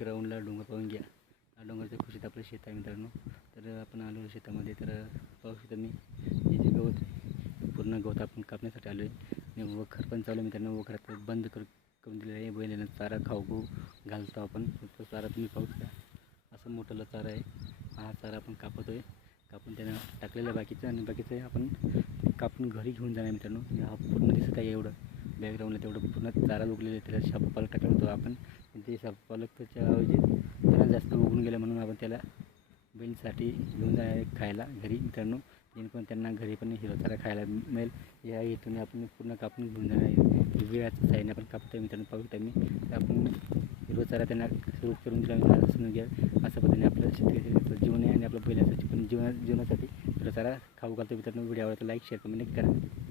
ग्राउंडला डोंगर पाहून घ्या. हा डोंगरच्या खुशीत आपलं शेत आहे मित्रांनो. तर आपण आलो शेतामध्ये तर पाहू शकता मी हे जे गवत पूर्ण गवत आपण कापण्यासाठी आलो आहे आणि वखर पण चालू आहे मित्रांनो. वखरात बंद कर करून दिलेलं आहे. बैलांना चारा खाऊ खाऊ घालतो आपण. तो चारा तुम्ही पाहू शकता. असं मोठाला चारा आहे. हा चारा आपण कापतो आहे कापून त्यानं टाकलेलं बाकीचं आणि बाकीचं आपण कापून घरी घेऊन जाणार मित्रांनो. हा पूर्ण दिसत आहे एवढं. बॅकग्राऊंडला तेवढं पूर्ण चारा उगलेलं आहे. त्याला शापू पालक टाकला होतो आपण. ते शापू पालक त्याच्या त्याला जास्त उगून गेलं म्हणून आपण त्याला बैलसाठी घेऊन जाणार खायला घरी मित्रांनो. जेणेकरून त्यांना घरी पण हिरवा चारा खायला मिळेल. या हेतूने आपण पूर्ण कापून घेऊन जाणार आहे. वेळाच्या साईडने आपण कापतो मित्रांनो. पाहू शकता मी आपण हिरवा चारा त्यांना सुरू करून दिला. समजून घ्या अशा पद्धतीने आपलं आपल्या आहे पण जीवना जीवनासाठी हिरवा चारा खाऊ घालतो मित्रांनो. व्हिडिओ आवडतो लाईक शेअर कमेंट करा.